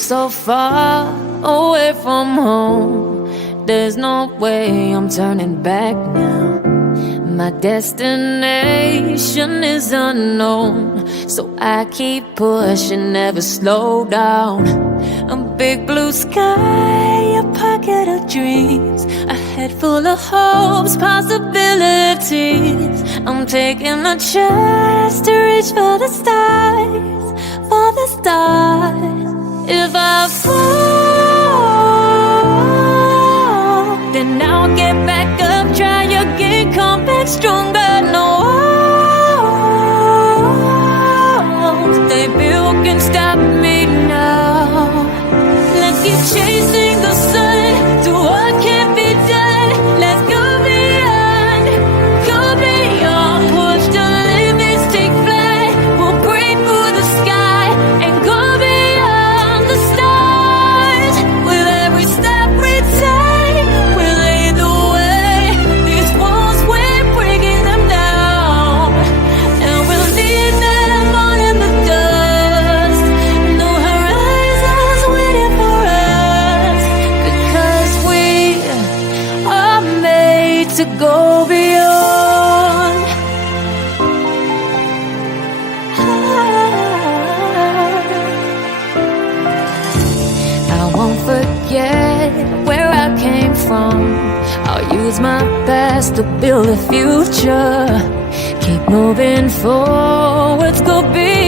so far away from home. There's no way I'm turning back now. My destination is unknown, so I keep pushing, never slow down. A big blue sky, a pocket of dreams, a head full of hopes, possibilities. I'm taking a chance to reach for the stars, for the stars. If I fall, then I'll get back up, try again, come back stronger. No walls they built can stop me now. Let's keep chasing the sun to what can't be done. Let's go beyond, push the limits, take flight. We'll break through the sky and go beyond the stars. With every step we take, we'll lead the way. These walls, we're breaking them down, and we'll leave them all in the dust. No horizons waiting for us, because we are made to go beyond. I won't forget where I came from. I'll use my past to build a future. Keep moving forwards, go beyond.